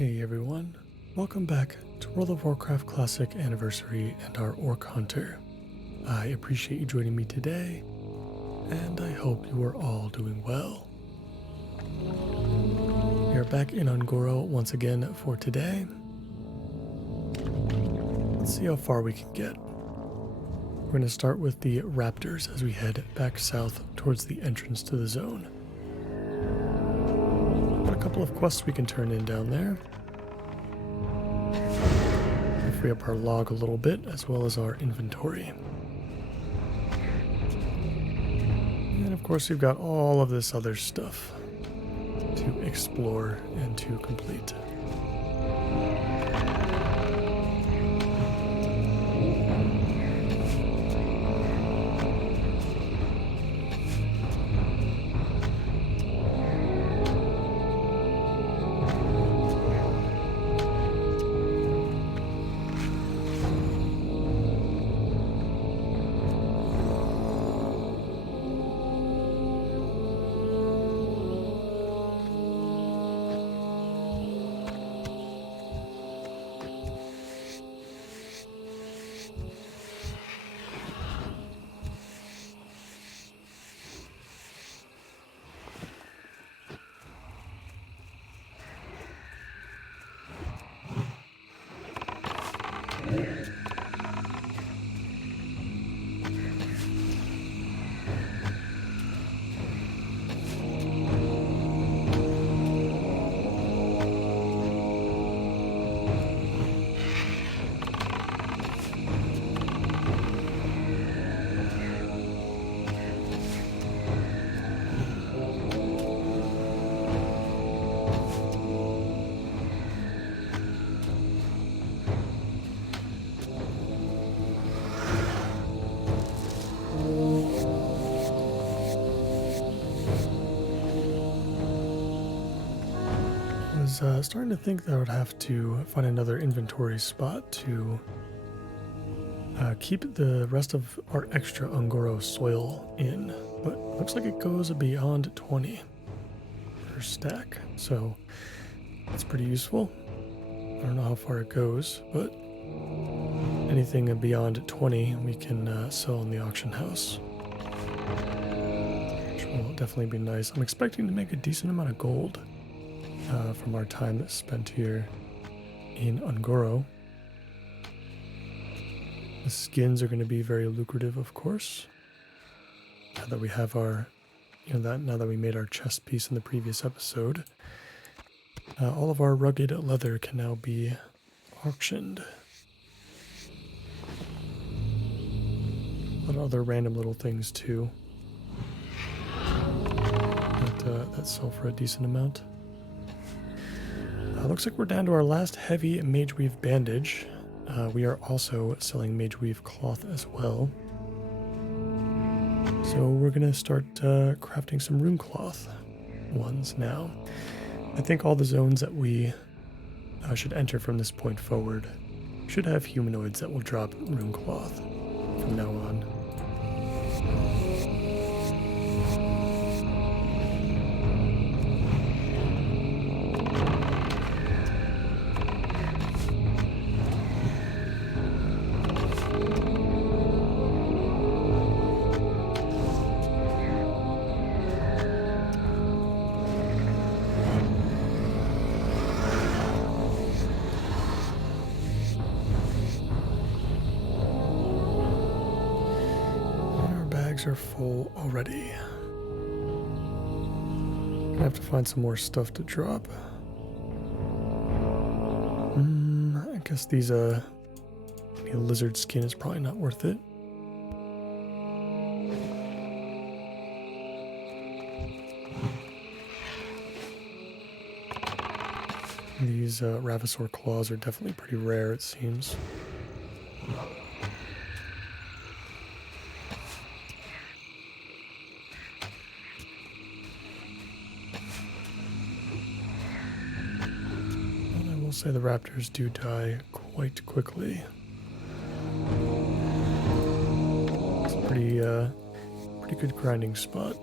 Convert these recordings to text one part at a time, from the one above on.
Hey everyone, welcome back to World of Warcraft Classic Anniversary and our Orc Hunter. I appreciate you joining me today, and I hope you are all doing well. We are back in Ungoro once again for today. Let's see how far we can get. We're going to start with the Raptors as we head back south towards the entrance to the zone. Got a couple of quests we can turn in down there. We'll free up our log a little bit as well as our inventory. And of course we've got all of this other stuff to explore and to complete. Starting to think that I would have to find another inventory spot to keep the rest of our extra Ungoro soil in, but looks like it goes beyond 20 per stack, so that's pretty useful. I don't know how far it goes, but anything beyond 20 we can sell in the auction house, which will definitely be nice. I'm expecting to make a decent amount of gold from our time spent here in Ungoro. The skins are going to be very lucrative, of course. Now that we have our, now that we made our chest piece in the previous episode, all of our rugged leather can now be auctioned. A lot of other random little things too that sell for a decent amount. Looks like we're down to our last heavy mage weave bandage. We are also selling mage weave cloth as well. So we're going to start crafting some rune cloth ones now. I think all the zones that we should enter from this point forward should have humanoids that will drop rune cloth from now on. Are full already. Gonna have to find some more stuff to drop. I guess these lizard skin is probably not worth it. These Ravasaur claws are definitely pretty rare, it seems. Say the raptors do die quite quickly. It's a pretty good grinding spot.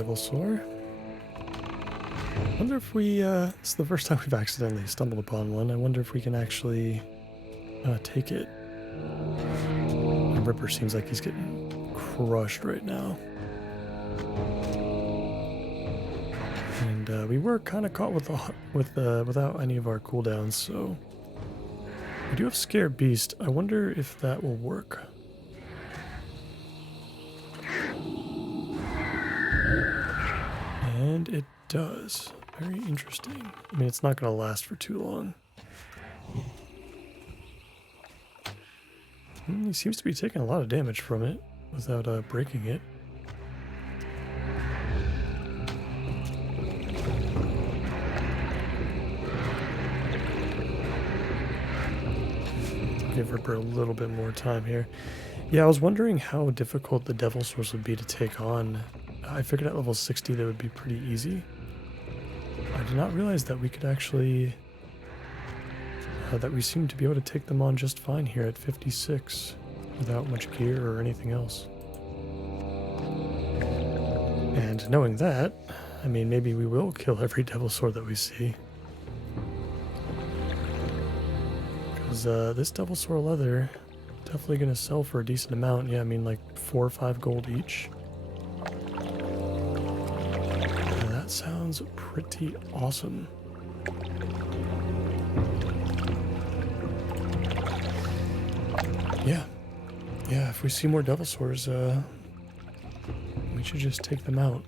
Devilsaur. I wonder if we, it's the first time we've accidentally stumbled upon one. I wonder if we can actually take it. The Ripper seems like he's getting crushed right now. And we were kind of caught without any of our cooldowns, so we do have Scare Beast. I wonder if that will work. And it does. Very interesting. I mean, it's not going to last for too long. He seems to be taking a lot of damage from it without breaking it. Give Ripper a little bit more time here. Yeah, I was wondering how difficult the Devilsaurs would be to take on. I figured at level 60 they would be pretty easy. I did not realize that we could actually... that we seem to be able to take them on just fine here at 56 without much gear or anything else. And knowing that, I mean, maybe we will kill every Devilsaur that we see. Because this Devilsaur leather definitely going to sell for a decent amount. Yeah, I mean like 4 or 5 gold each. And that sounds pretty awesome. Yeah, if we see more Devilsaurs, we should just take them out.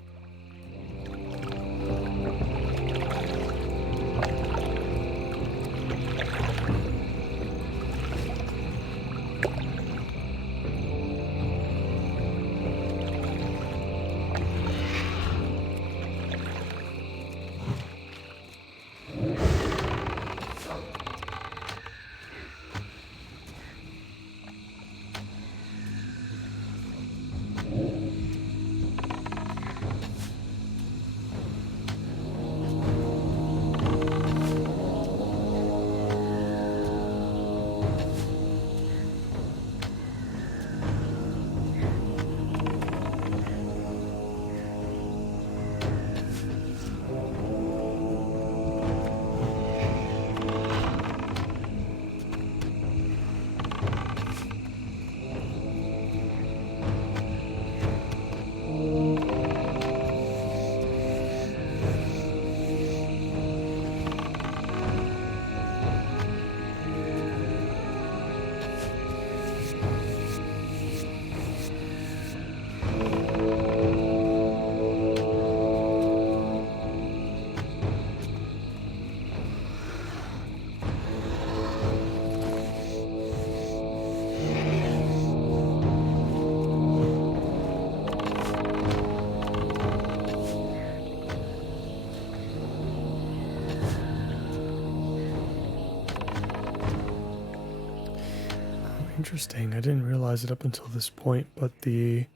Interesting. I didn't realize it up until this point, but the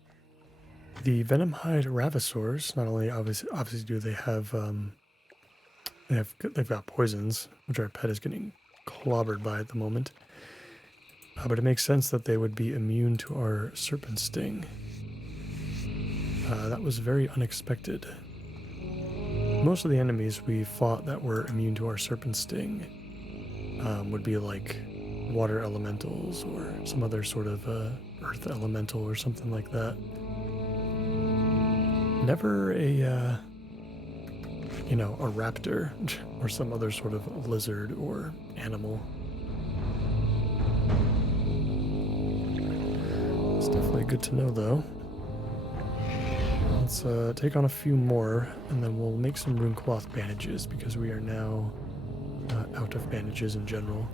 Venomhide Ravasaurs, not only obviously do they have they've got poisons, which our pet is getting clobbered by at the moment. But it makes sense that they would be immune to our Serpent Sting. That was very unexpected. Most of the enemies we fought that were immune to our Serpent Sting would be like water elementals or some other sort of earth elemental or something like that. Never a a raptor or some other sort of lizard or animal. It's definitely good to know though. Let's take on a few more and then we'll make some rune cloth bandages because we are now out of bandages in general.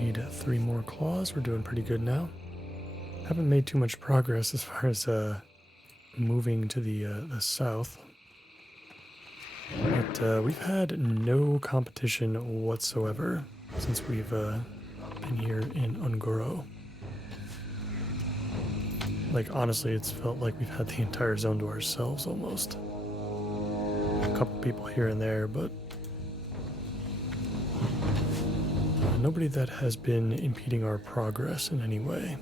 Need 3 more claws. We're doing pretty good now. Haven't made too much progress as far as moving to the south. But we've had no competition whatsoever since we've been here in Ungoro. Like, honestly, it's felt like we've had the entire zone to ourselves almost. A couple people here and there, but nobody that has been impeding our progress in any way.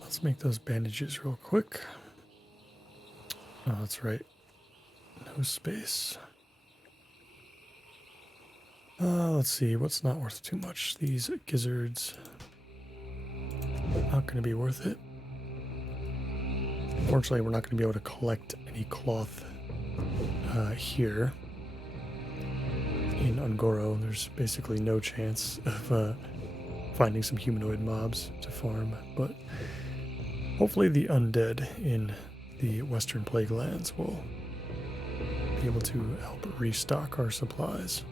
Let's make those bandages real quick. Oh, that's right. No space. Let's see, what's not worth too much? These gizzards. Not going to be worth it. Fortunately, we're not going to be able to collect any cloth here. In Ungoro, there's basically no chance of finding some humanoid mobs to farm, but hopefully the undead in the Western Plague Lands will be able to help restock our supplies.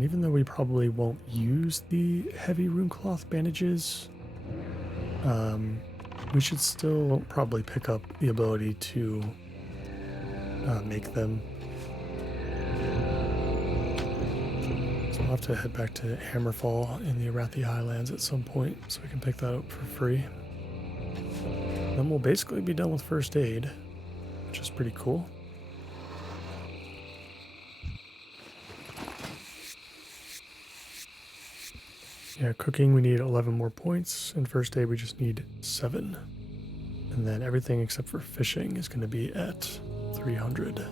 Even though we probably won't use the heavy runecloth bandages, we should still probably pick up the ability to make them. So we'll have to head back to Hammerfall in the Arathi Highlands at some point so we can pick that up for free. Then we'll basically be done with first aid, which is pretty cool. Yeah, cooking we need 11 more points, and first aid we just need 7. And then everything except for fishing is going to be at 300.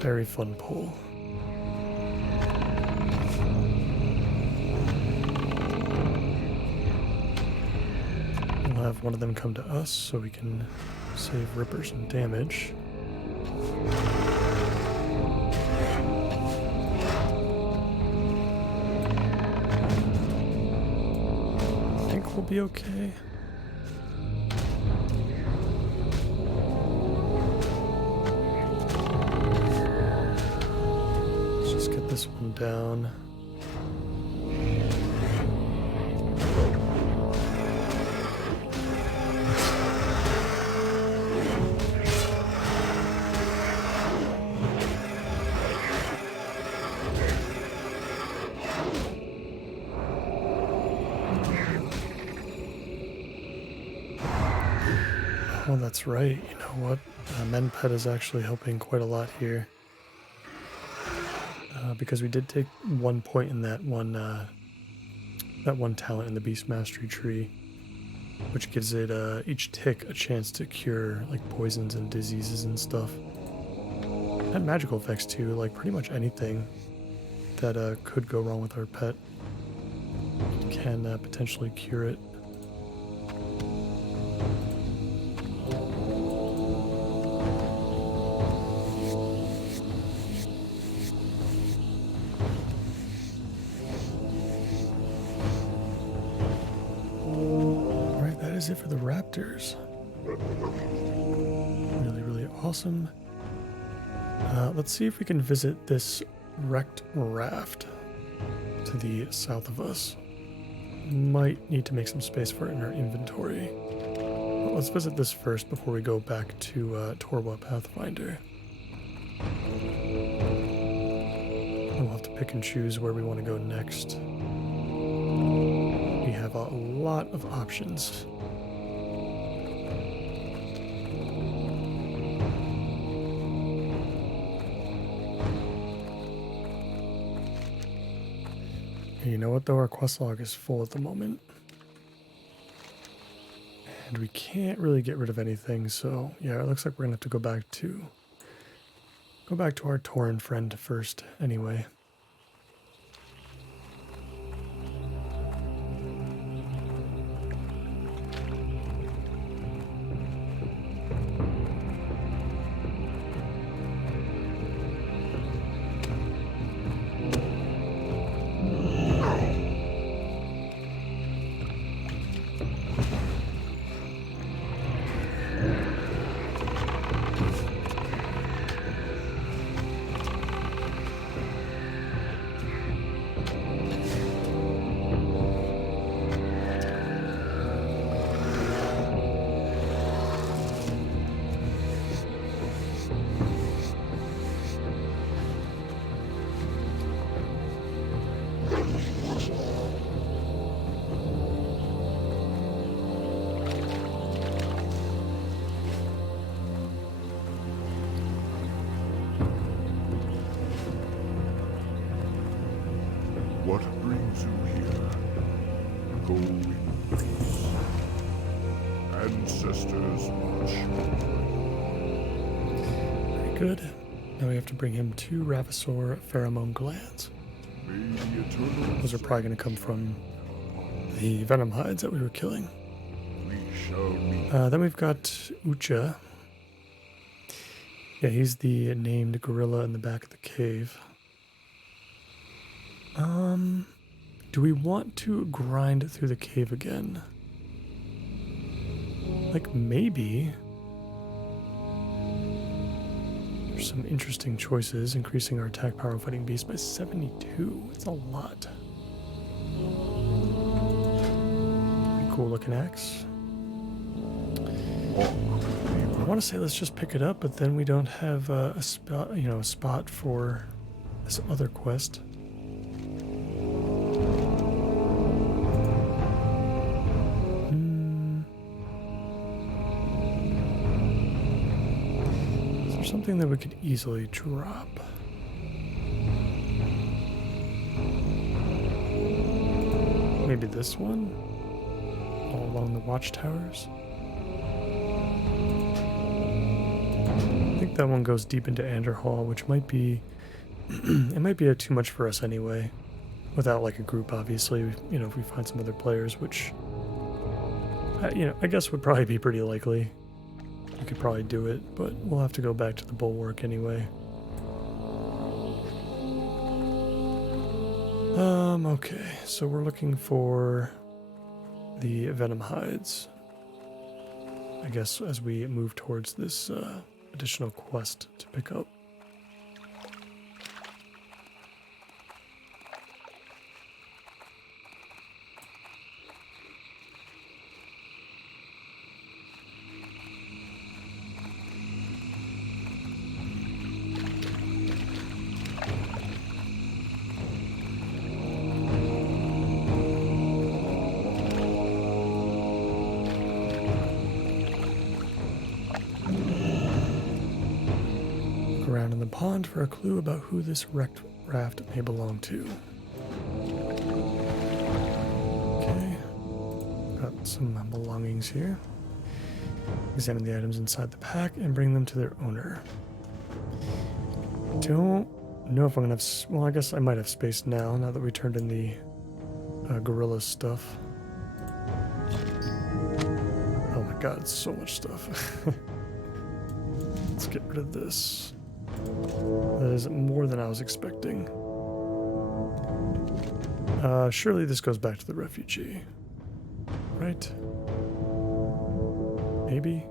Very fun pull. We'll have one of them come to us so we can save Ripper some damage. I think we'll be okay. This one down. Oh, that's right. You know what? MenPet is actually helping quite a lot here. Because we did take 1 point in that one talent in the Beast Mastery tree, which gives it each tick a chance to cure like poisons and diseases and stuff. And magical effects too, like pretty much anything that could go wrong with our pet can potentially cure it. Alright, that is it for the raptors. Really, really awesome. Let's see if we can visit this wrecked raft to the south of us. Might need to make some space for it in our inventory. But let's visit this first before we go back to Torwa Pathfinder. We'll have to pick and choose where we want to go next. We have a lot of options. You know what though, our quest log is full at the moment. And we can't really get rid of anything, so yeah, it looks like we're gonna have to go back to our Tauren friend first anyway. What brings you here? Go in peace. Ancestors watch. Very good. Now we have to bring him 2 Ravasaur pheromone glands. May the eternal Those are probably going to come from the venom hides that we were killing. we shall meet. Then we've got Ucha. Yeah, he's the named gorilla in the back of the cave. Do we want to grind through the cave again? Like, maybe. There's some interesting choices, increasing our attack power of fighting beasts by 72. It's a lot. Pretty cool looking axe. I want to say let's just pick it up, but then we don't have a spot for this other quest. Something that we could easily drop. Maybe this one? All along the watchtowers? I think that one goes deep into Anderhall, which might be... it might be too much for us anyway. Without like a group, obviously. You know, if we find some other players, which... I guess would probably be pretty likely. We could probably do it, but we'll have to go back to the bulwark anyway. Okay, so we're looking for the venom hides. I guess as we move towards this additional quest to pick up. pond for a clue about who this wrecked raft may belong to. Okay. Got some belongings here. Examine the items inside the pack and bring them to their owner. Don't know if I'm gonna have. Well, I guess I might have space now that we turned in the gorilla stuff. Oh my god, it's so much stuff. Let's get rid of this. That is more than I was expecting. Surely this goes back to the refugee. Right? Maybe?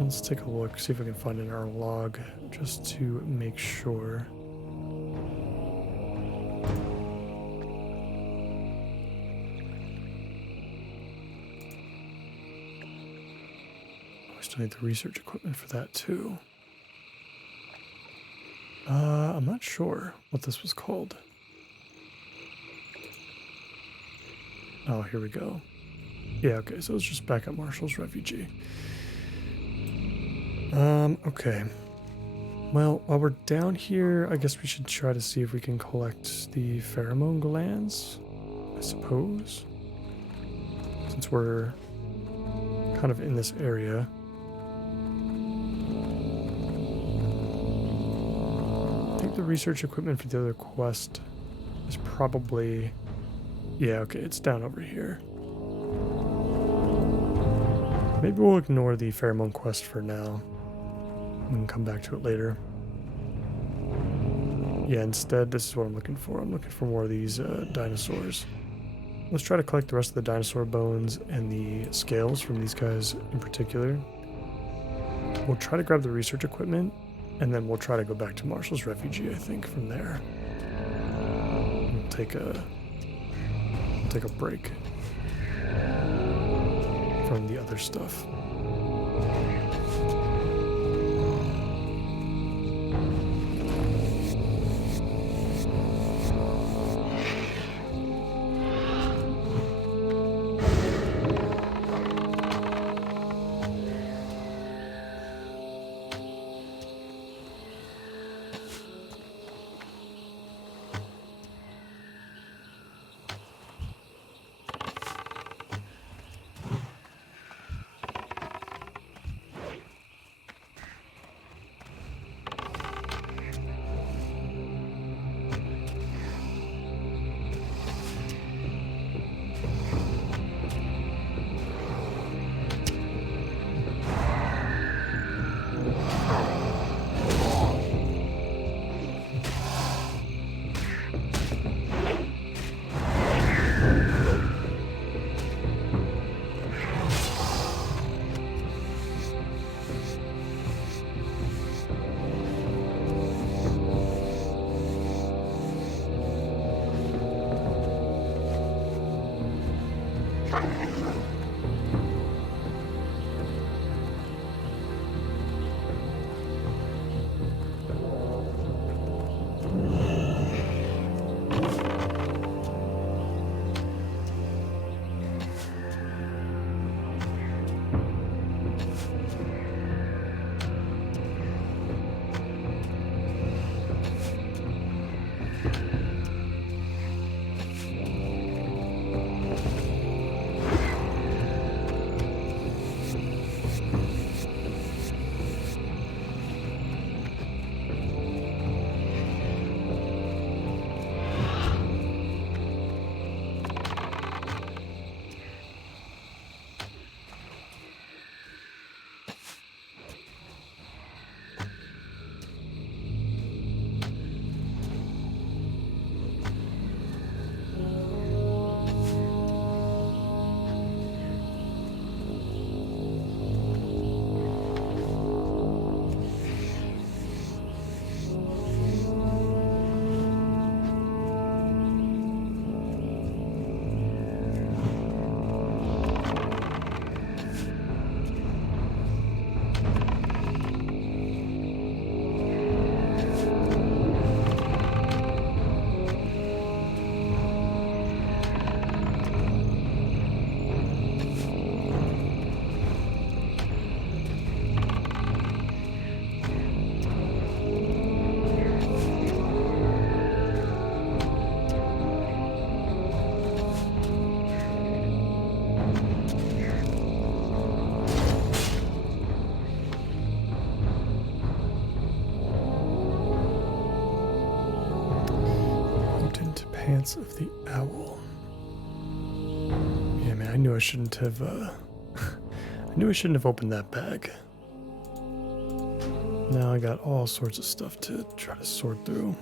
Let's take a look, see if we can find it in our log, just to make sure. I still need the research equipment for that too. I'm not sure what this was called. Oh, here we go. Yeah, okay, so it's just back at Marshall's Refugee. Okay. Well, while we're down here, I guess we should try to see if we can collect the pheromone glands, I suppose. Since we're kind of in this area. I think the research equipment for the other quest is probably... Yeah, okay, it's down over here. Maybe we'll ignore the pheromone quest for now. We can come back to it later. Yeah, instead, this is what I'm looking for. I'm looking for more of these dinosaurs. Let's try to collect the rest of the dinosaur bones and the scales from these guys in particular. We'll try to grab the research equipment, and then we'll try to go back to Marshall's Refugee, I think, from there. We'll take a break from the other stuff. Pants of the Owl. Yeah, man, I knew I shouldn't have, I knew I shouldn't have opened that bag. Now I got all sorts of stuff to try to sort through.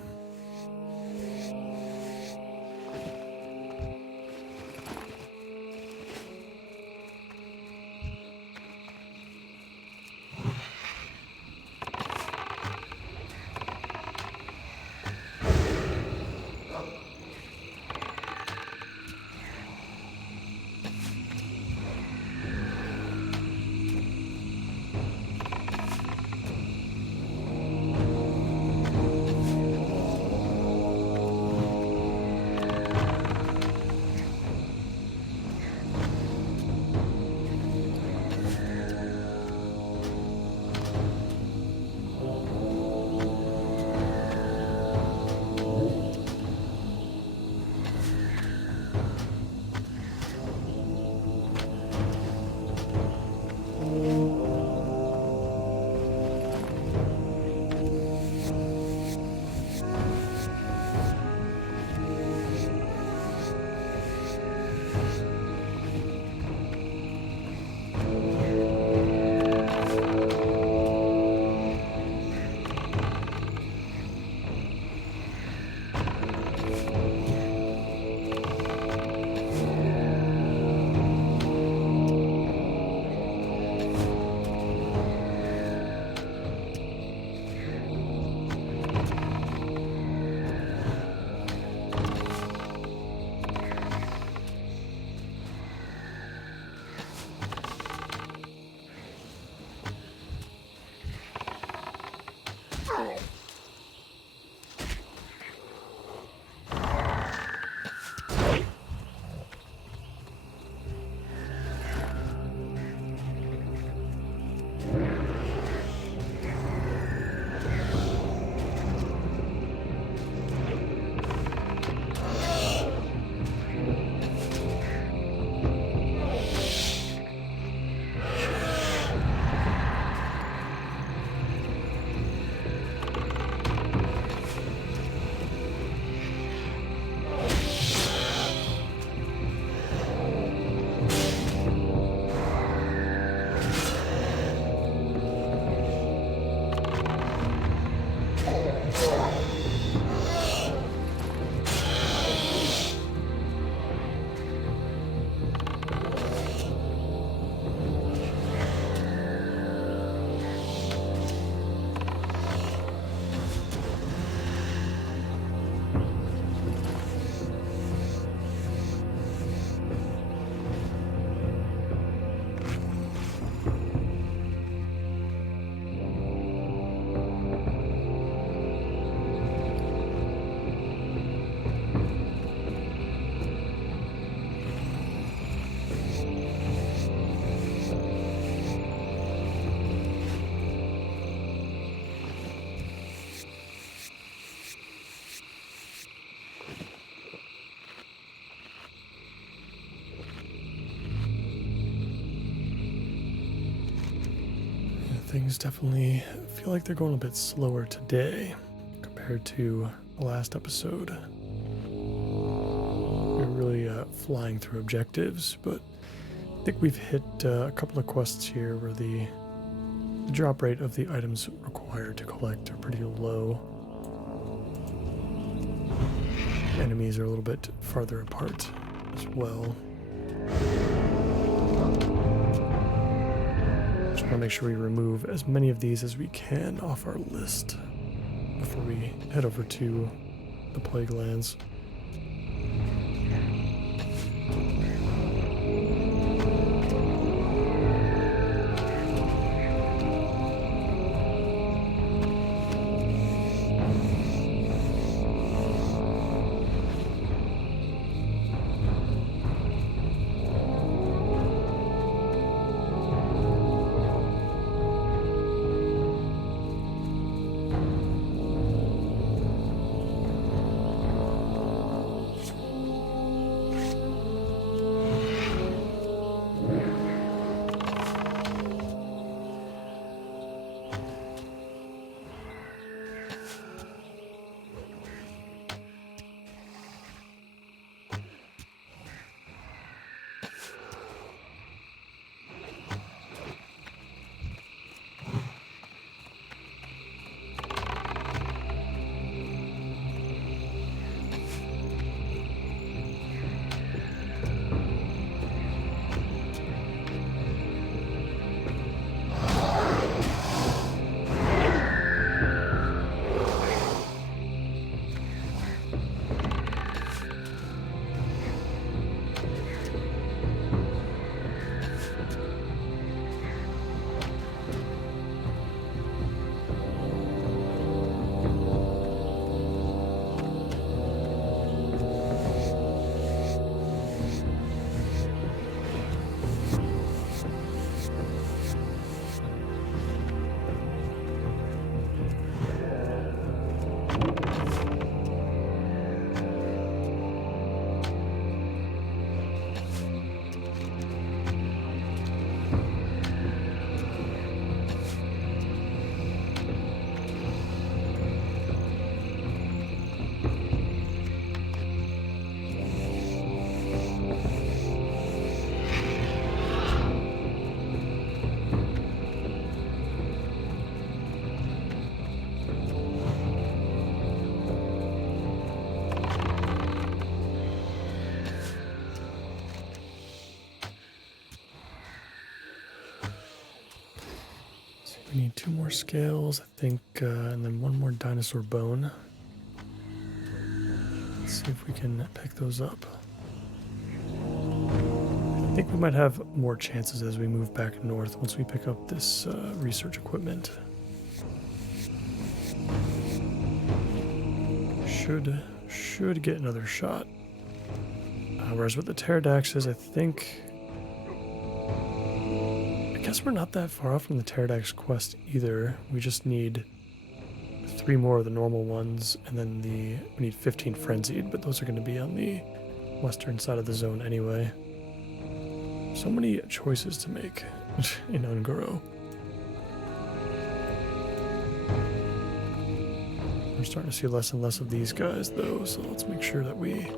Things definitely feel like they're going a bit slower today compared to the last episode. We're really flying through objectives, but I think we've hit a couple of quests here where the drop rate of the items required to collect are pretty low. Enemies are a little bit farther apart as well. Just want to make sure we remove as many of these as we can off our list before we head over to the Plague Lands. 2 more scales, I think, and then 1 more dinosaur bone. Let's see if we can pick those up. I think we might have more chances as we move back north once we pick up this research equipment. Should get another shot. Whereas with the pterodactyls, I guess we're not that far off from the pterodactyl quest either. We just need 3 more of the normal ones, and then we need 15 frenzied, but those are going to be on the western side of the zone anyway. So many choices to make in Ungoro. We're starting to see less and less of these guys though, so let's make sure that we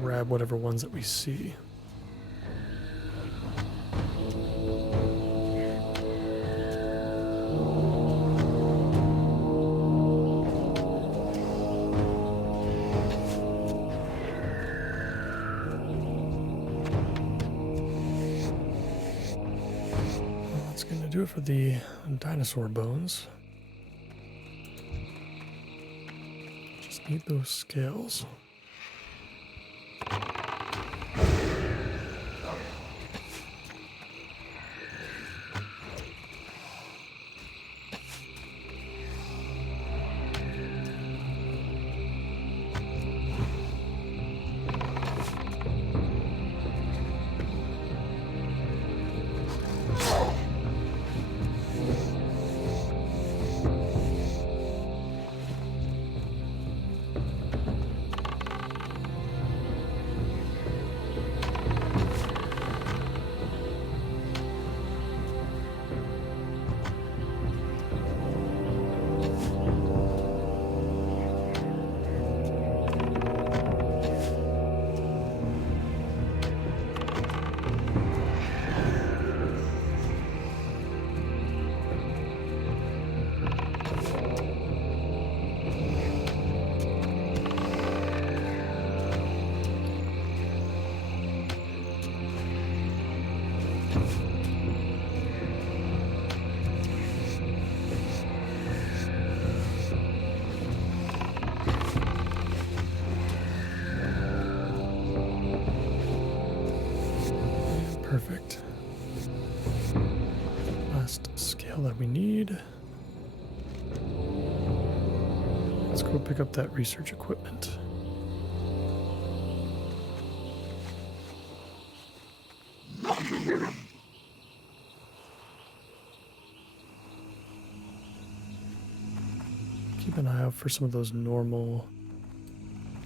grab whatever ones that we see. That's going to do it for the dinosaur bones. Just need those scales. Perfect. Last scale that we need. Let's go pick up that research equipment. Keep an eye out for some of those normal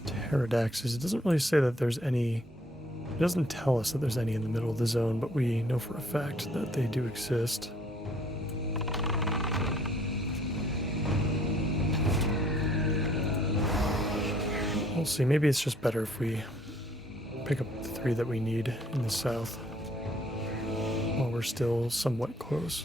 pterodactyls. It doesn't really say that there's any. It doesn't tell us that there's any in the middle of the zone, but we know for a fact that they do exist. We'll see. Maybe it's just better if we pick up the 3 that we need in the south while we're still somewhat close.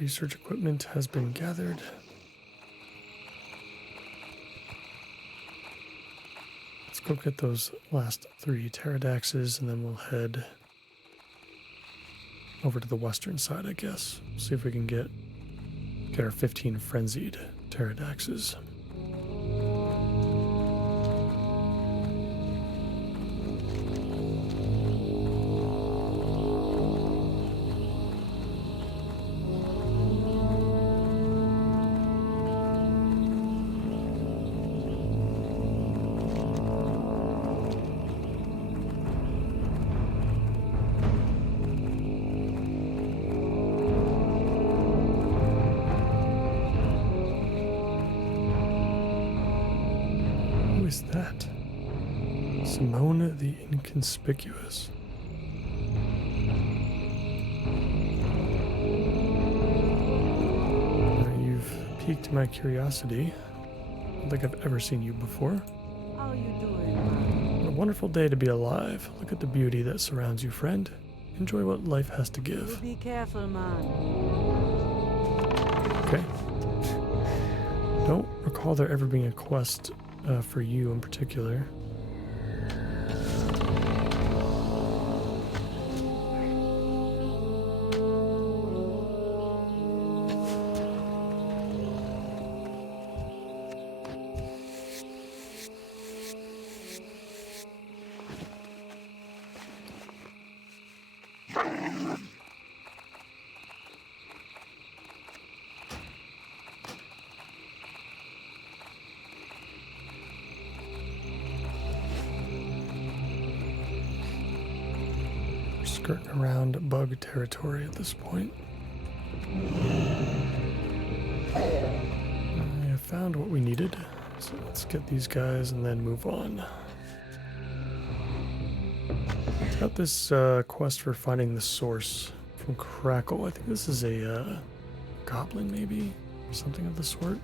Research equipment has been gathered. Let's go get those last 3 pterodactyls and then we'll head over to the western side, I guess. See if we can get our 15 frenzied pterodactyls. Simone the Inconspicuous. You've piqued my curiosity. I don't think I've ever seen you before. How you doing? What a wonderful day to be alive. Look at the beauty that surrounds you, friend. Enjoy what life has to You give. be careful, man. Okay. Don't recall there ever being a quest for you in particular. Skirting around bug territory at this point. I have found what we needed, so let's get these guys and then move on. Got this quest for finding the source from Crackle. I think this is a goblin maybe, or something of the sort.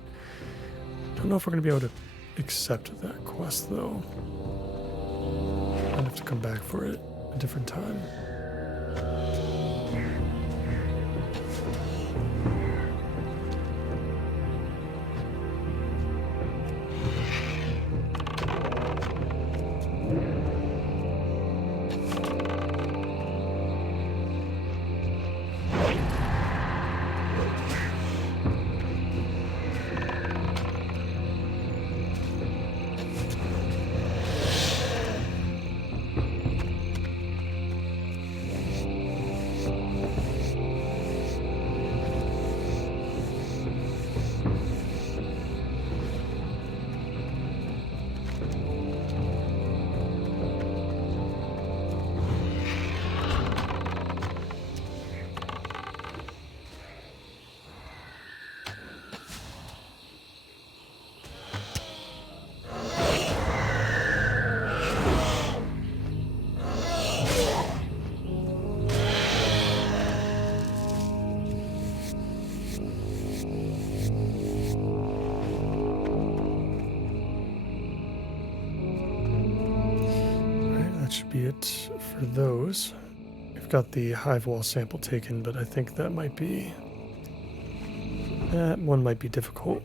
Don't know if we're going to be able to accept that quest though. I'll have to come back for it a different time. Should be it for those. We've got the hive wall sample taken, but I think that might be difficult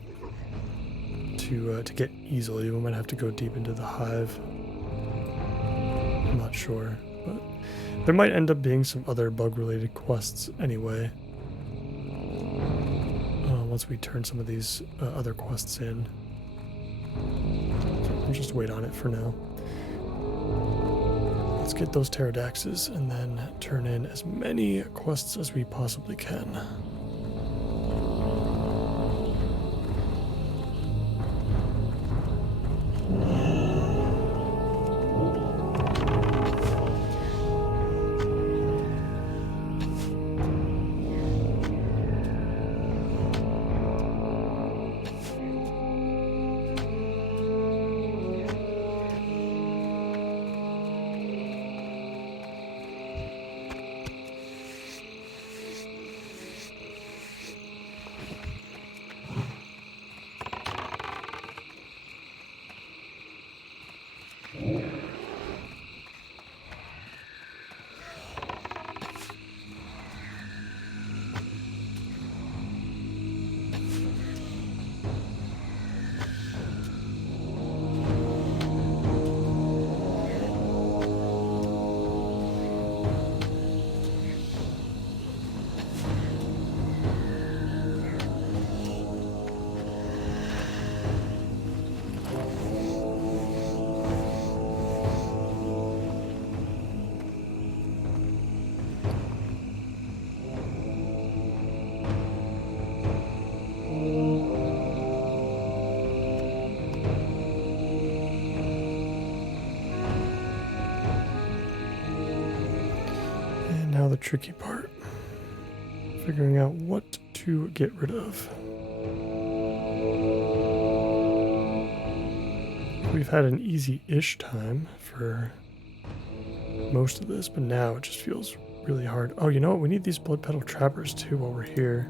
to get easily. We might have to go deep into the hive. I'm not sure, but there might end up being some other bug-related quests anyway. Once we turn some of these other quests in, so I'll just wait on it for now. Let's get those pterodaxes and then turn in as many quests as we possibly can. Now the tricky part, figuring out what to get rid of. We've had an easy-ish time for most of this, but now it just feels really hard. Oh, you know what? We need these blood petal trappers too while we're here.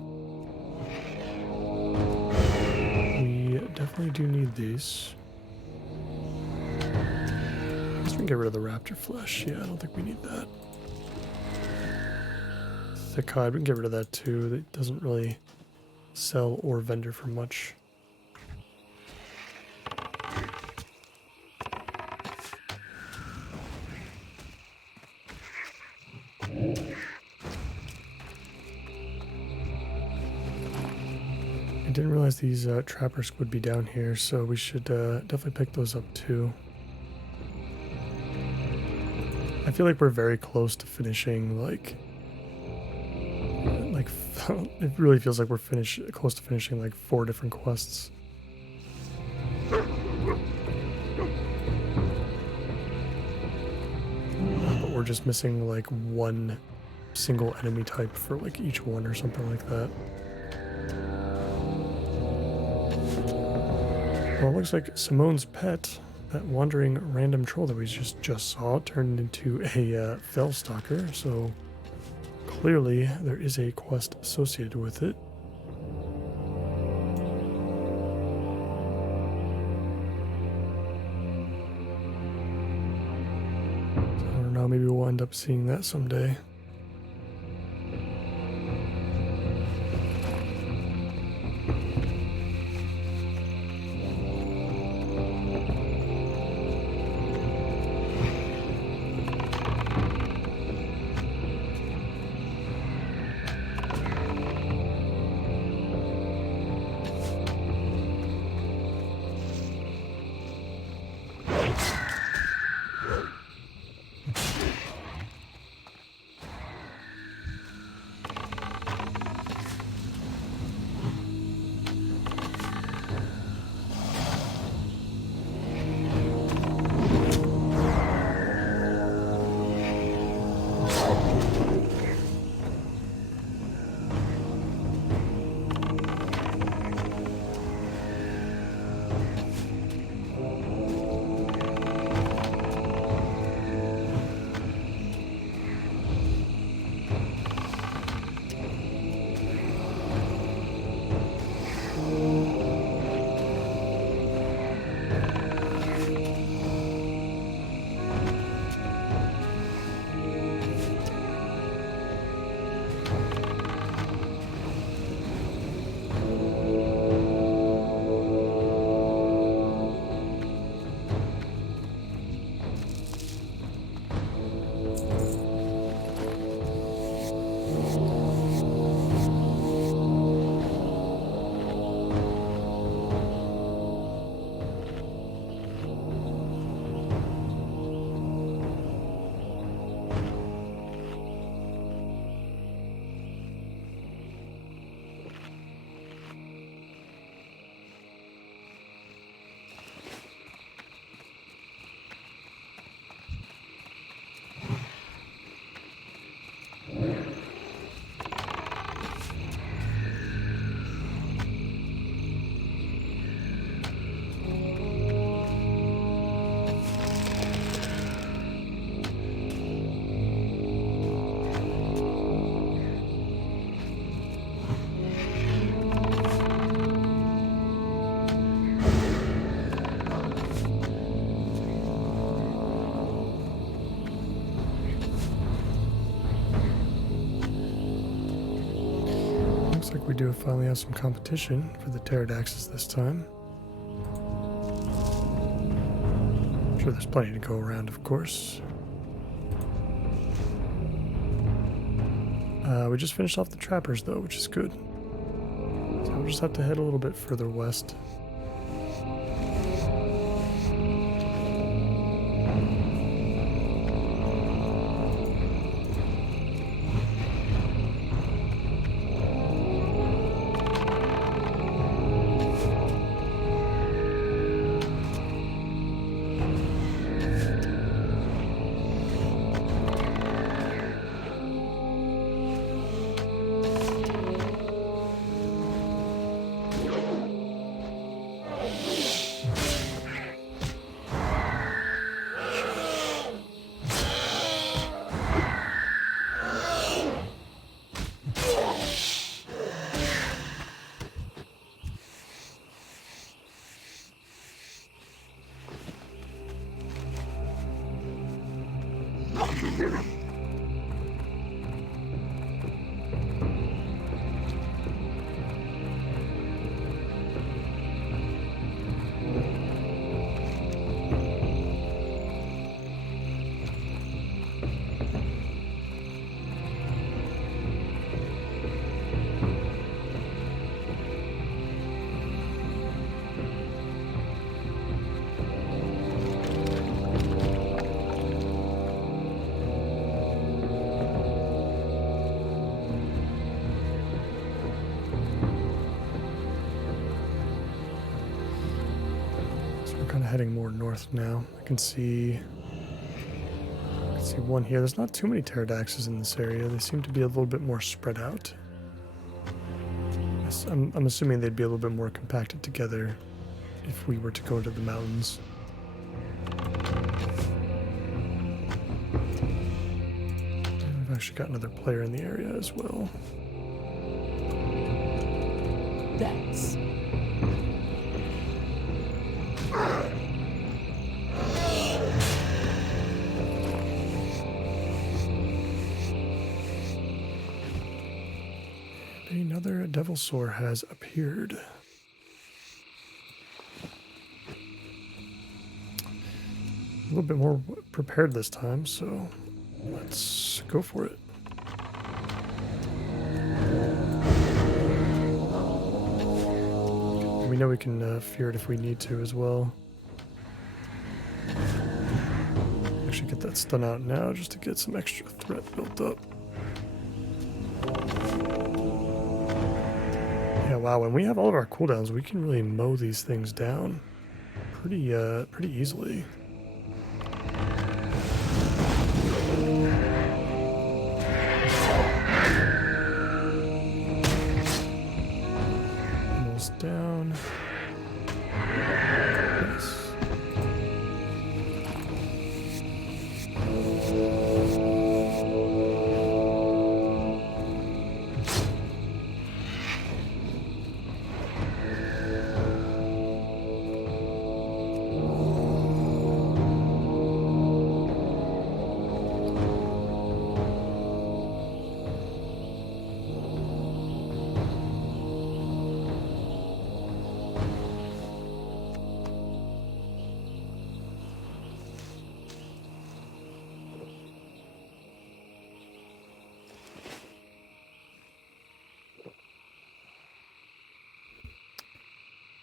We definitely do need these. Let's get rid of the raptor flesh. Yeah, I don't think we need that. Thick hide, we can get rid of that too. That doesn't really sell or vendor for much. I didn't realize these trappers would be down here, so we should definitely pick those up too. I feel like we're very close to finishing, like it really feels like we're close to finishing like 4 different quests. But we're just missing like one single enemy type for like each one or something like that. Well, it looks like Simone's pet, that wandering random troll that we just saw, turned into a Fellstalker, so clearly there is a quest associated with it. So I don't know, maybe we'll end up seeing that someday. Looks like we do finally have some competition for the pterodaxes this time. I'm sure there's plenty to go around, of course. We just finished off the trappers though, which is good. So we'll just have to head a little bit further west. kind of heading more north now. I can see one here. There's not too many pterodaxes in this area. They seem to be a little bit more spread out. I'm assuming they'd be a little bit more compacted together if we were to go to the mountains. And we've actually got another player in the area as well. That's another devil sore has appeared. A little bit more prepared this time, so let's go for it. We know we can fear it if we need to as well. Actually get that stun out now just to get some extra threat built up. Yeah, wow, when we have all of our cooldowns, we can really mow these things down pretty easily. Almost down. Nice.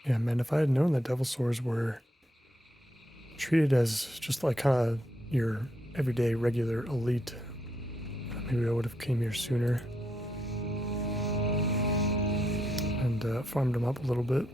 Yeah, man, if I had known that devil sores were treated as just like kind of your everyday regular elite, maybe I would have came here sooner and farmed them up a little bit.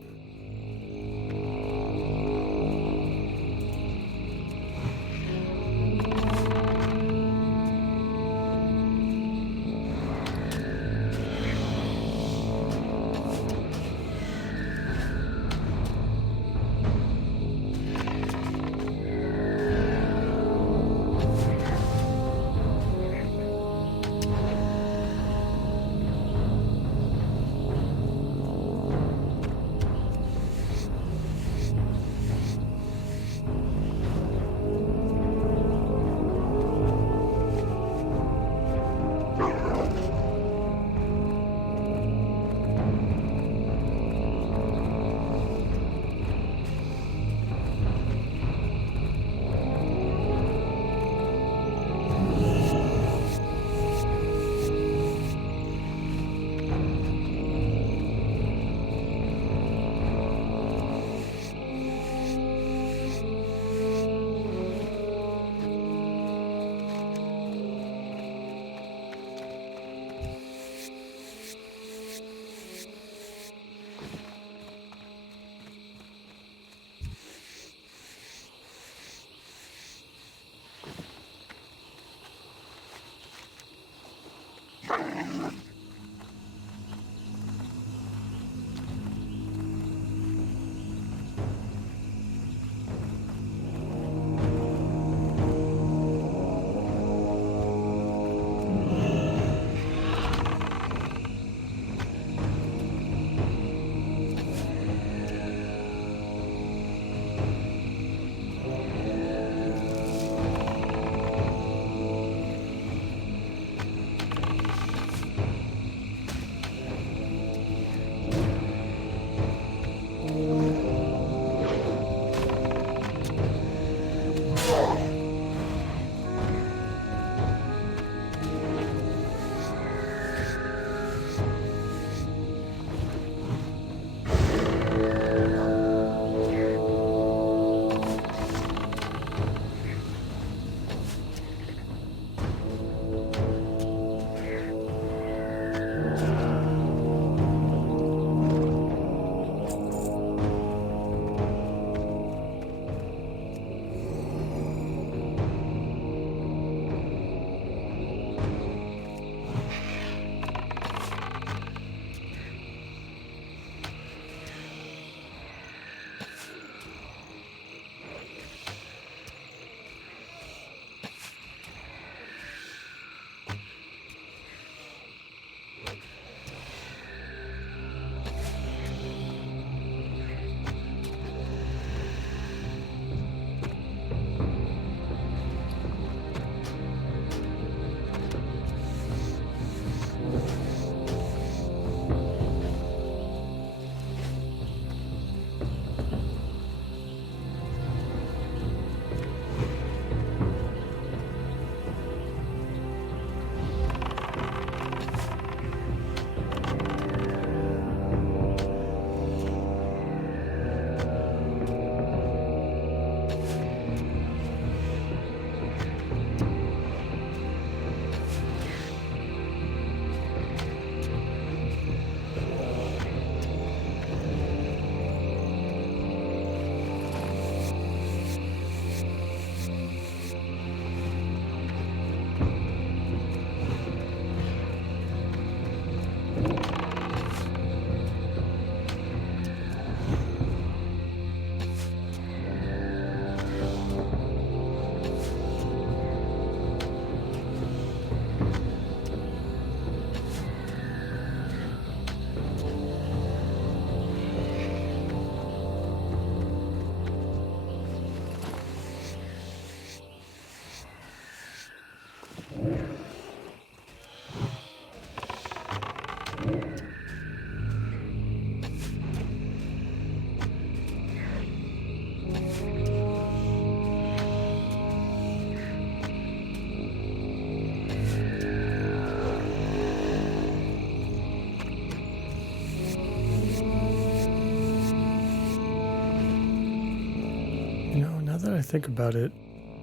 Now that I think about it,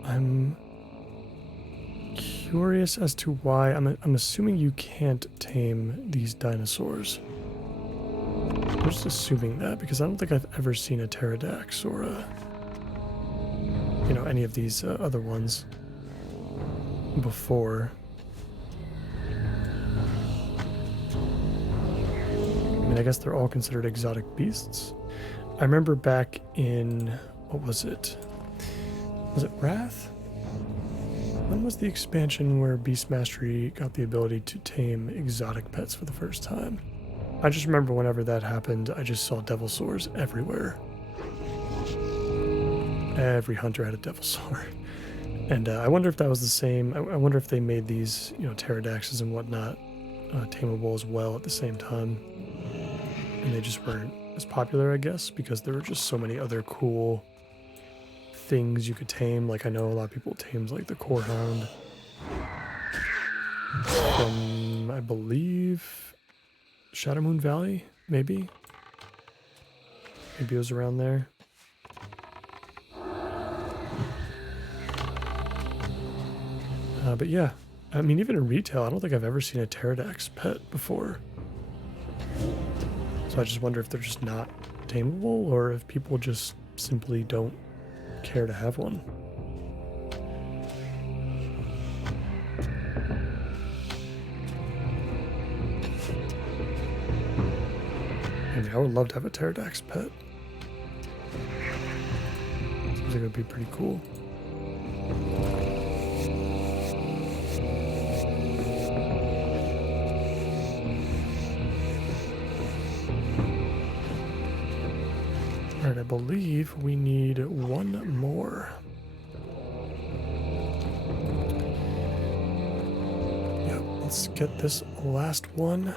I'm curious as to why. I'm assuming you can't tame these dinosaurs. I'm just assuming that because I don't think I've ever seen a pterodax or any of these other ones before. I mean, I guess they're all considered exotic beasts. I remember back in, what was it? Was it Wrath? When was the expansion where Beast Mastery got the ability to tame exotic pets for the first time? I just remember whenever that happened, I just saw Devilsaurs everywhere. Every hunter had a Devilsaur. And I wonder if that was the same. I wonder if they made these, pterodaxes and whatnot tameable as well at the same time. And they just weren't as popular, I guess, because there were just so many other cool things you could tame. Like, I know a lot of people tamed, like, the Core Hound from, I believe, Shadow Moon Valley, maybe? Maybe it was around there. But yeah, I mean, even in retail, I don't think I've ever seen a pterodax pet before. So I just wonder if they're just not tameable, or if people just simply don't care to have one. I mean, I would love to have a pterodax pet. Seems like it would be pretty cool. Alright, I believe we need one more. Yep, let's get this last one.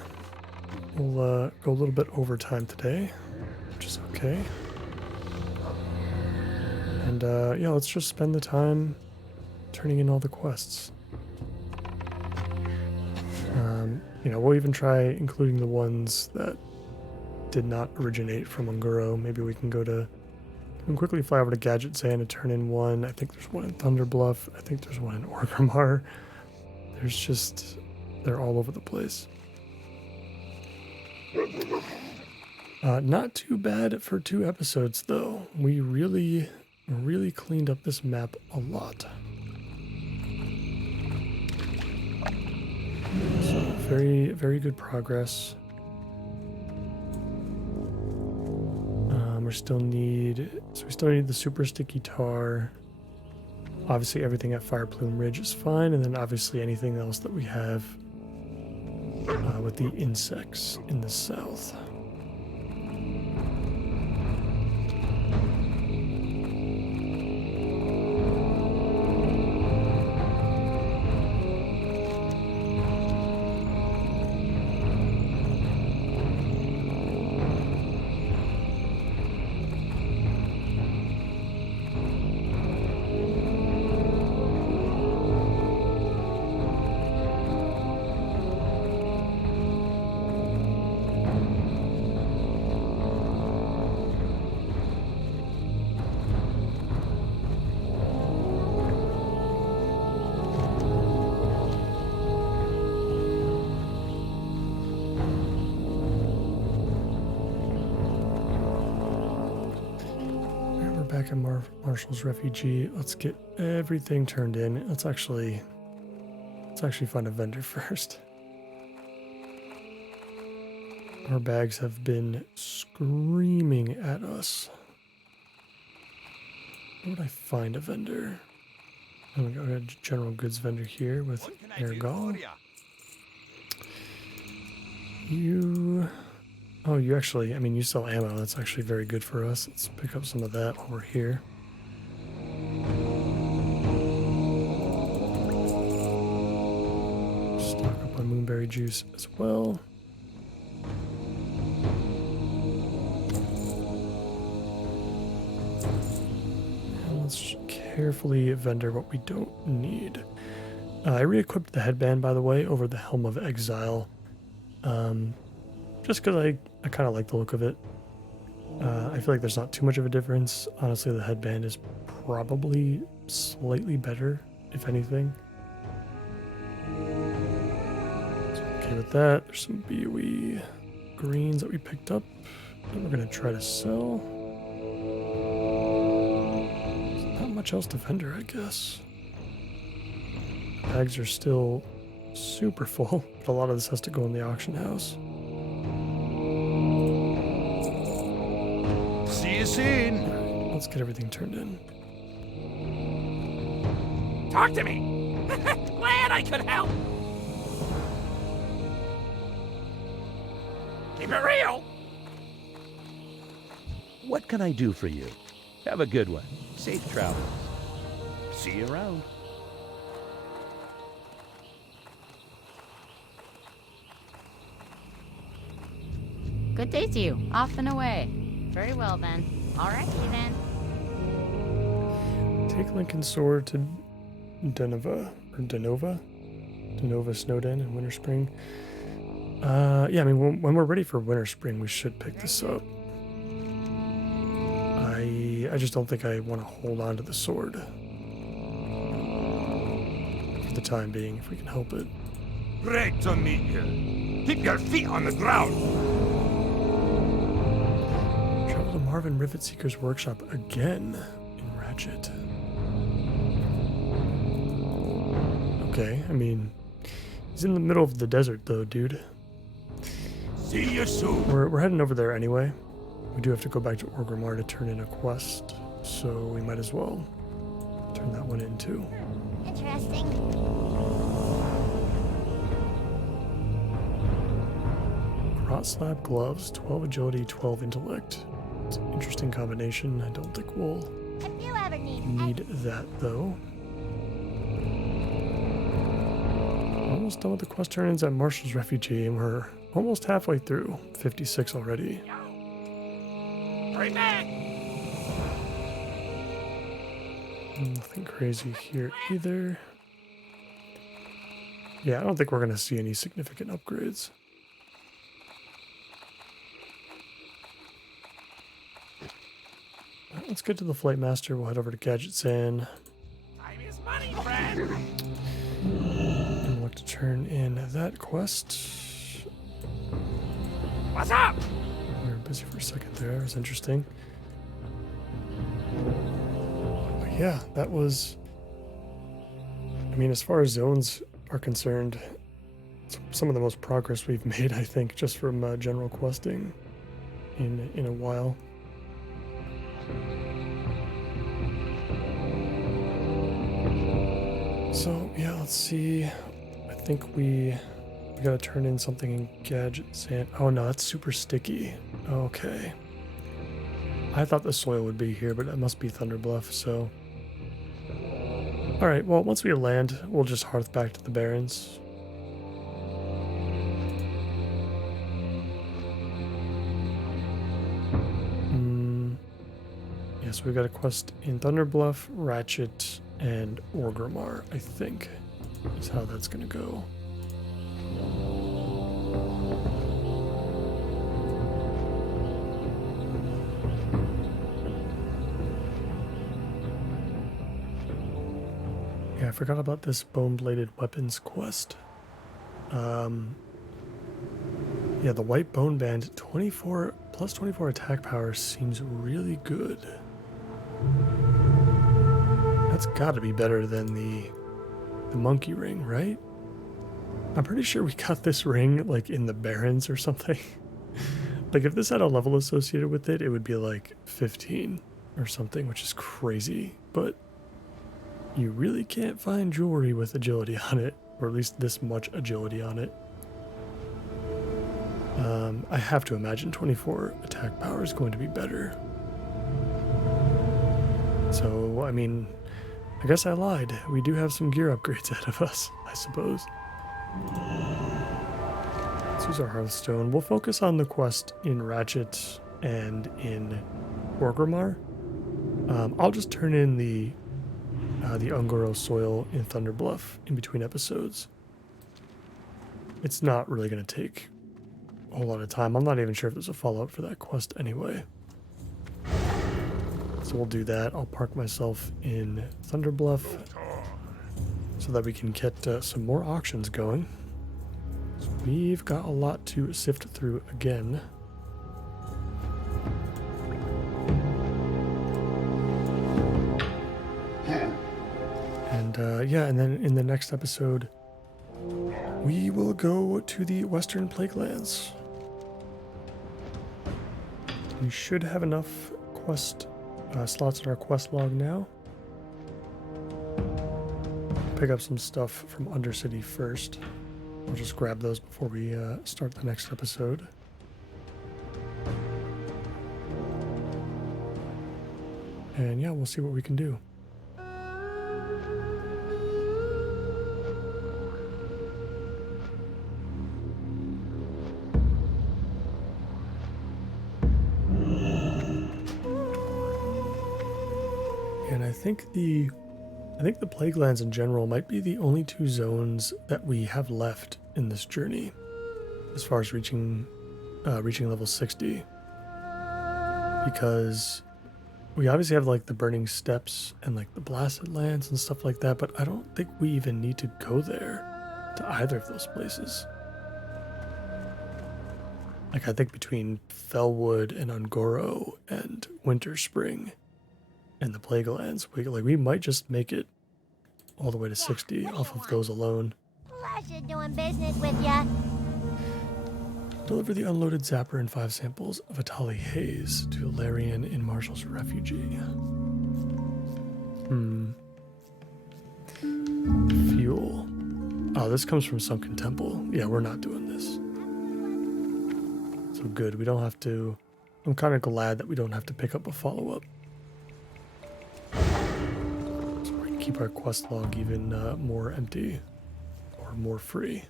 We'll go a little bit over time today, which is okay. And yeah, let's just spend the time turning in all the quests. We'll even try including the ones that did not originate from Unguro. Maybe we can quickly fly over to Gadget Zan and turn in one. I think there's one in Thunder Bluff. I think there's one in Orgrimmar. They're all over the place. Not too bad for 2 episodes, though. We really cleaned up this map a lot. So very, very good progress. We still need the super sticky tar. Obviously, everything at Fireplume Ridge is fine, and then obviously anything else that we have with the insects in the south. back at Marshall's Refugee. Let's get everything turned in. Let's actually find a vendor first. Our bags have been screaming at us. Where would I find a vendor? Oh, we got a general goods vendor here with Ergal. Oh, you actually, I mean, you sell ammo. That's actually very good for us. Let's pick up some of that while we're here. Stock up on moonberry juice as well. And let's carefully vendor what we don't need. I re-equipped the headband, by the way, over the Helm of Exile. Just because I kind of like the look of it. I feel like there's not too much of a difference. Honestly, the headband is probably slightly better, if anything. So okay with that. There's some BOE greens that we picked up that we're going to try to sell. There's not much else to vendor, I guess. Bags are still super full, but a lot of this has to go in the auction house. See you soon. Right, let's get everything turned in. Talk to me. Glad I could help. Keep it real. What can I do for you? Have a good one. Safe travels. See you around. Good day to you. Off and away. Very well then. Alrighty then. Take Lincoln's sword to Denova Snowden in Winter Spring. Yeah, I mean, when we're ready for Winter Spring, we should pick this up. I just don't think I want to hold on to the sword for the time being, if we can help it. Great to meet you. Keep your feet on the ground. Travel to Marvin Rivet Seeker's workshop again in Ratchet. Okay, I mean, he's in the middle of the desert though, dude. See you soon. We're heading over there anyway. We do have to go back to Orgrimmar to turn in a quest, so we might as well turn that one in too. Interesting. Rot slab gloves, 12 agility, 12 intellect. It's an interesting combination. I don't think we'll If you ever need that though. Almost done with the quest turn-ins at Marshall's Refugee, and we're almost halfway through. 56 already. Hurry back. Nothing crazy here either. Yeah, I don't think we're going to see any significant upgrades. Right, let's get to the Flight Master. We'll head over to Gadget San. Time is money, friend. And we'll look to turn in that quest. What's up? We were busy for a second there. It was interesting. But yeah, that was... I mean, as far as zones are concerned, some of the most progress we've made, I think, just from general questing in a while. So, yeah, let's see. I think we gotta turn in something in Gadget Sand. Oh no, that's super sticky. Okay. I thought the soil would be here, but it must be Thunderbluff, so... Alright, well, once we land, we'll just hearth back to the Barrens. Yeah, so we've got a quest in Thunderbluff, Ratchet, and Orgrimmar, I think, is how that's gonna go. Yeah, I forgot about this bone-bladed weapons quest. Yeah, the white bone band, 24 plus 24 attack power seems really good. that's got to be better than the monkey ring, right? I'm pretty sure we got this ring like in the Barrens or something. Like if this had a level associated with it, it would be like 15 or something, which is crazy. But you really can't find jewelry with agility on it, or at least this much agility on it. I have to imagine 24 attack power is going to be better. So, I mean, I guess I lied. We do have some gear upgrades ahead of us, I suppose. Let's use our Hearthstone. We'll focus on the quest in Ratchet and in Orgrimmar. I'll just turn in the Ungoro soil in Thunderbluff in between episodes. It's not really going to take a whole lot of time. I'm not even sure if there's a follow-up for that quest anyway. So we'll do that. I'll park myself in Thunderbluff so that we can get some more auctions going. So we've got a lot to sift through again. And yeah, and then in the next episode, we will go to the Western Plaguelands. We should have enough quest slots in our quest log now. Pick up some stuff from Undercity first. I'll just grab those before we start the next episode. And yeah, we'll see what we can do. And I think the Plaguelands in general might be the only two zones that we have left in this journey, as far as reaching level 60. Because we obviously have like the Burning Steppes and like the Blasted Lands and stuff like that, but I don't think we even need to go there to either of those places. Like I think between Fellwood and Ungoro and Winterspring and the Plaguelands, we might just make it all the way to 60 off of those alone. Pleasure doing business with ya. Deliver the unloaded zapper and 5 samples of Atali Haze to Larian in Marshall's Refugee. Fuel. Oh, this comes from Sunken Temple. Yeah, we're not doing this. So good, we don't have to... I'm kind of glad that we don't have to pick up a follow-up. So we can keep our quest log even more empty or more free.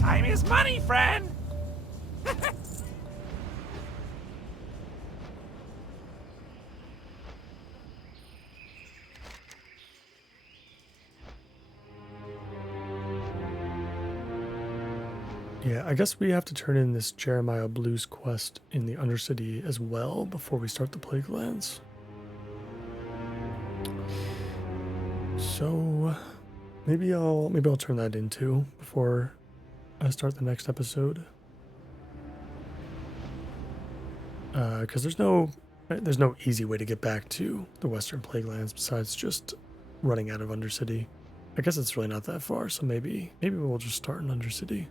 Time is money, friend! Yeah, I guess we have to turn in this Jeremiah Blues quest in the Undercity as well before we start the Plaguelands. So maybe I'll turn that in too before I start the next episode. Because there's no easy way to get back to the Western Plaguelands besides just running out of Undercity. I guess it's really not that far, so maybe we'll just start in Undercity.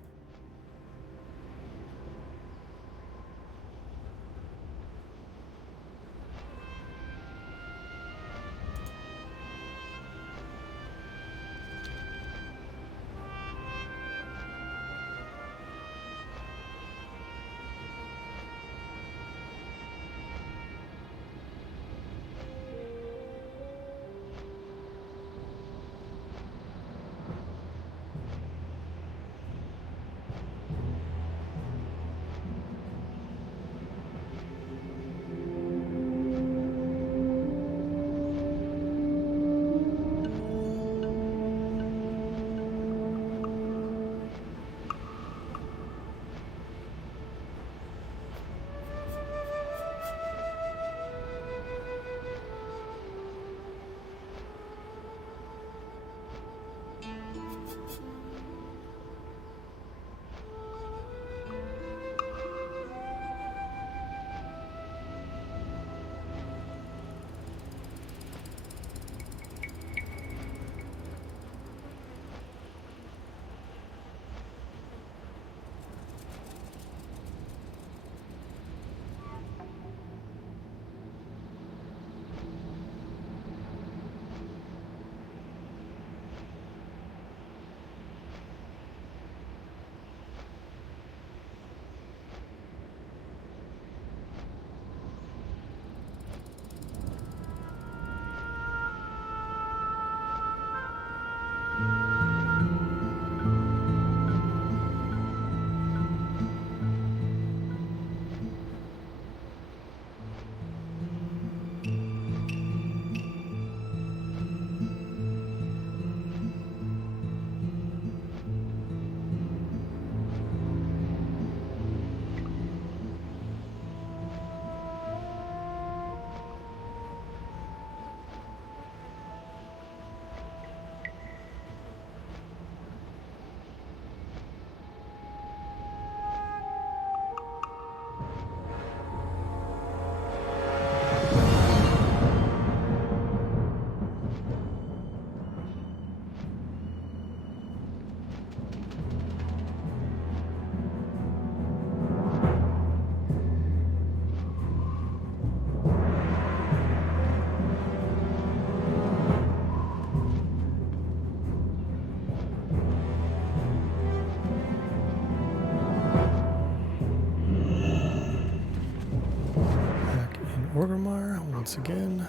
Orgrimmar once again.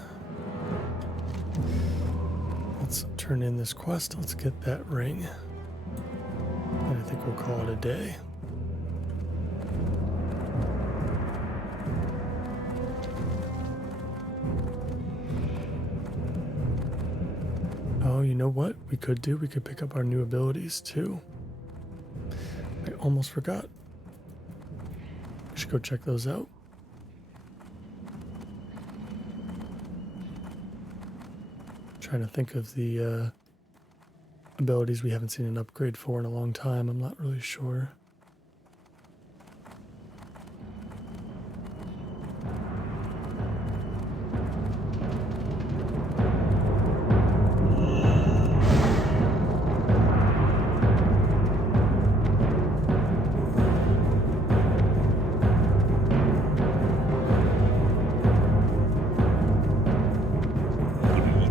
Let's turn in this quest. Let's get that ring. And I think we'll call it a day. Oh, you know what we could do? We could pick up our new abilities too. I almost forgot. We should go check those out. Trying to think of the abilities we haven't seen an upgrade for in a long time. I'm not really sure.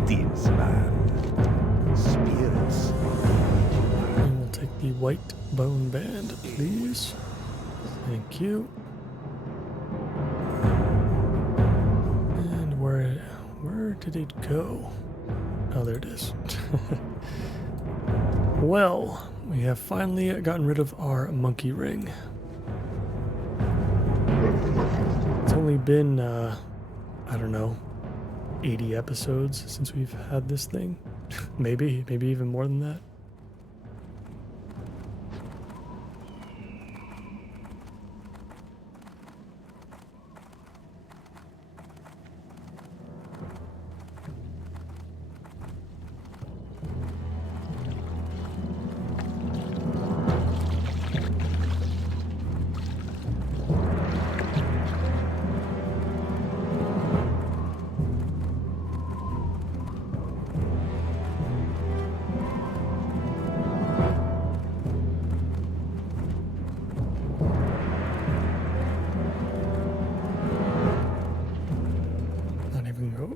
Greetings, man. Spirits. And we'll take the white bone band, please. Thank you. And where did it go? Oh, there it is. Well, we have finally gotten rid of our monkey ring. It's only been, I don't know, 80 episodes since we've had this thing. maybe even more than that.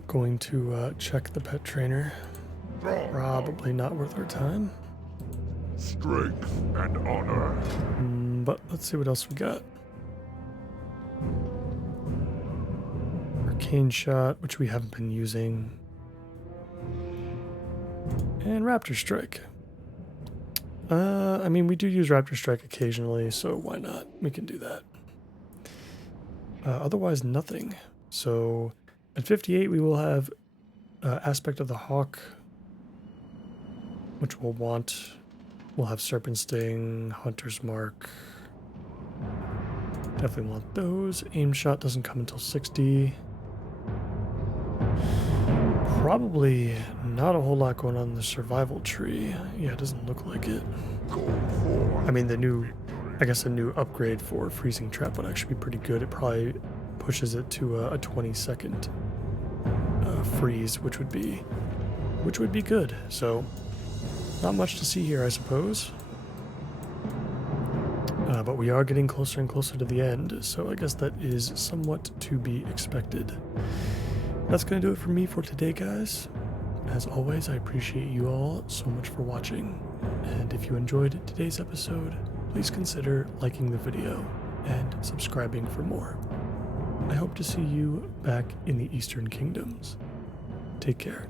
Going to check the pet trainer. Probably not worth our time. Strength and honor. But let's see what else we got. Arcane Shot, which we haven't been using. And Raptor Strike. I mean, we do use Raptor Strike occasionally, so why not? We can do that. Otherwise, nothing. So at 58, we will have Aspect of the Hawk, which we'll want. We'll have Serpent Sting, Hunter's Mark. Definitely want those. Aim Shot doesn't come until 60. Probably not a whole lot going on in the survival tree. Yeah, it doesn't look like it. I mean, I guess a new upgrade for Freezing Trap would actually be pretty good. It probably pushes it to a 20-second freeze, which would be good. So not much to see here, I suppose. But we are getting closer and closer to the end, so I guess that is somewhat to be expected. That's going to do it for me for today, guys. As always, I appreciate you all so much for watching. And if you enjoyed today's episode, please consider liking the video and subscribing for more. I hope to see you back in the Eastern Kingdoms. Take care.